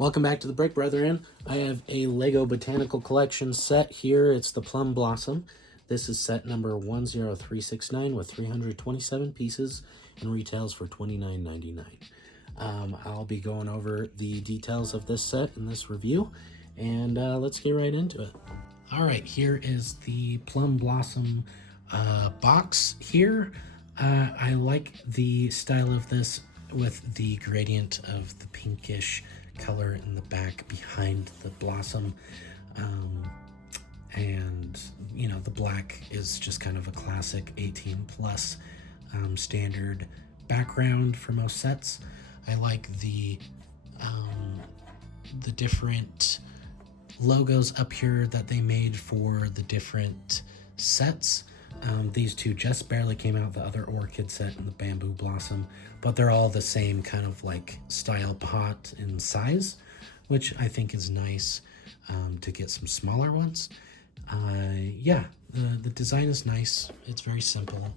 Welcome back to the Brick Brethren. I have a Lego Botanical Collection set here. It's the Plum Blossom. This is set number 10369 with 327 pieces and retails for $29.99. I'll be going over the details of this set in this review, and let's get right into it. All right, here is the Plum Blossom box here. I like the style of this with the gradient of the pinkish color in the back behind the blossom, and you know, the black is just kind of a classic 18 plus standard background for most sets. I like the different logos up here that they made for the different sets. These two just barely came out, the other orchid set and the bamboo blossom, but they're all the same kind of like style pot and size, which I think is nice to get some smaller ones. Yeah, the design is nice. It's very simple.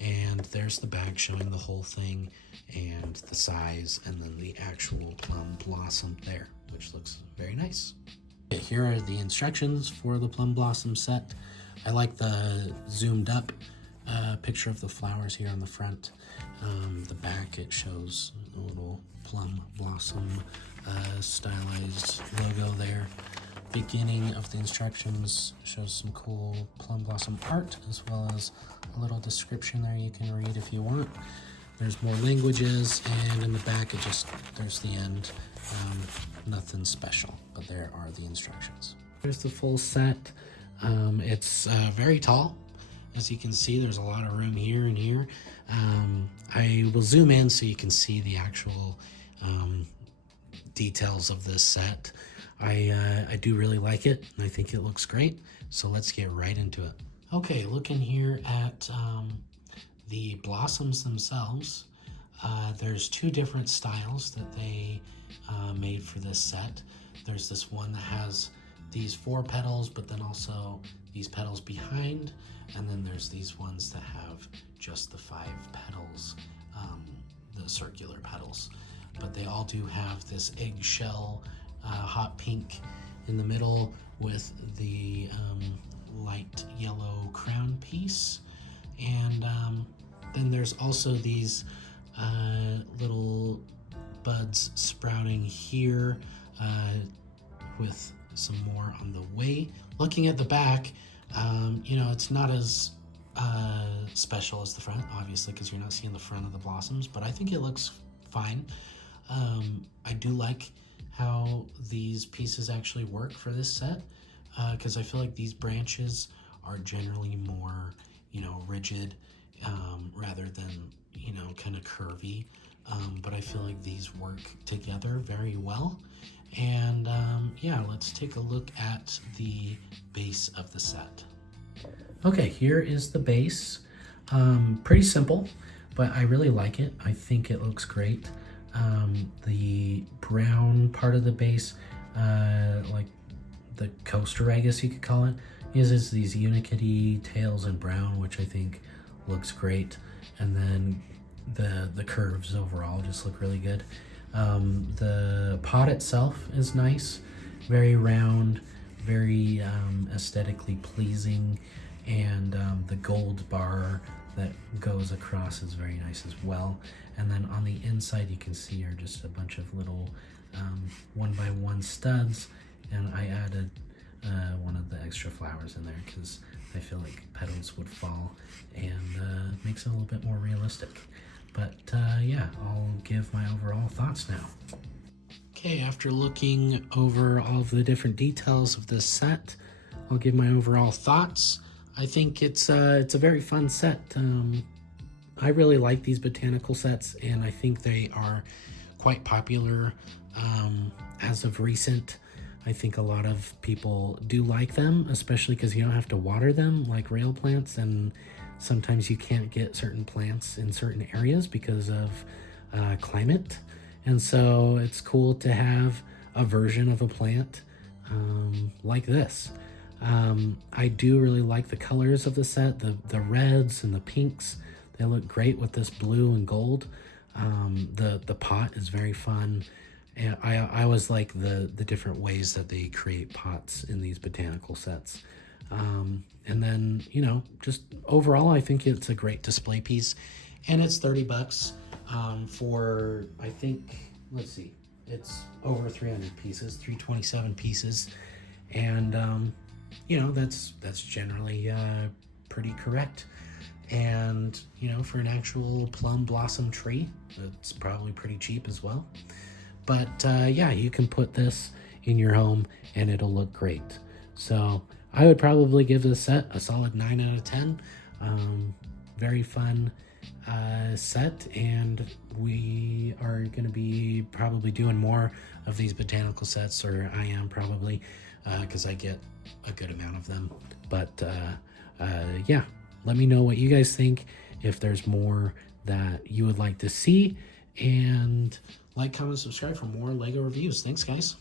And there's the bag showing the whole thing and the size, and then the actual plum blossom there, which looks very nice. Here are the instructions for the Plum Blossom set. I like the zoomed up picture of the flowers here on the front. The back, it shows a little plum blossom stylized logo there. Beginning of the instructions shows some cool plum blossom art, as well as a little description there you can read if you want. There's more languages, and in the back there's the end. Nothing special, but there are the instructions. Here's the full set. It's very tall. As you can see, there's a lot of room here and here. I will zoom in so you can see the actual details of this set. I do really like it, and I think it looks great. So let's get right into it. Okay, looking here at the blossoms themselves, there's two different styles that they made for this set. There's this one that has these 4 petals, but then also these petals behind, and then there's these ones that have just the 5 petals, the circular petals. But they all do have this eggshell hot pink in the middle with the light yellow crown piece, and then there's also these little buds sprouting here with some more on the way. Looking at the back, you know, it's not as special as the front, obviously, because you're not seeing the front of the blossoms, but I think it looks fine. I do like how these pieces actually work for this set, because I feel like these branches are generally more, you know, rigid rather than, you know, kind of curvy. But I feel like these work together very well. And yeah, let's take a look at the base of the set. Okay, here is the base. Pretty simple, but I really like it. I think it looks great. The brown part of the base, like the coaster, I guess you could call it, uses these unikitty tails in brown, which I think looks great. And then the curves overall just look really good. The pot itself is nice, very round, very aesthetically pleasing, and the gold bar that goes across is very nice as well. And then on the inside you can see are just a bunch of little 1x1 studs, and I added one of the extra flowers in there because I feel like petals would fall, and makes it a little bit more realistic. But yeah, I'll give my overall thoughts now. Okay, after looking over all of the different details of this set, I'll give my overall thoughts. I think it's a very fun set. I really like these botanical sets, and I think they are quite popular as of recent. I think a lot of people do like them, especially because you don't have to water them like rail plants, and sometimes you can't get certain plants in certain areas because of climate. And so it's cool to have a version of a plant like this. I do really like the colors of the set, the reds and the pinks. They look great with this blue and gold. The pot is very fun. And I always like the different ways that they create pots in these botanical sets. And then, you know, just overall, I think it's a great display piece. And it's 30 bucks for, I think, let's see, it's over 300 pieces, 327 pieces. And, you know, that's generally pretty correct. And, you know, for an actual plum blossom tree, it's probably pretty cheap as well. But yeah, you can put this in your home and it'll look great. So I would probably give this set a solid 9 out of 10. Very fun set, and we are going to be probably doing more of these botanical sets, or I am probably, because I get a good amount of them. But yeah, let me know what you guys think, if there's more that you would like to see, and like, comment, subscribe for more Lego reviews. Thanks, guys.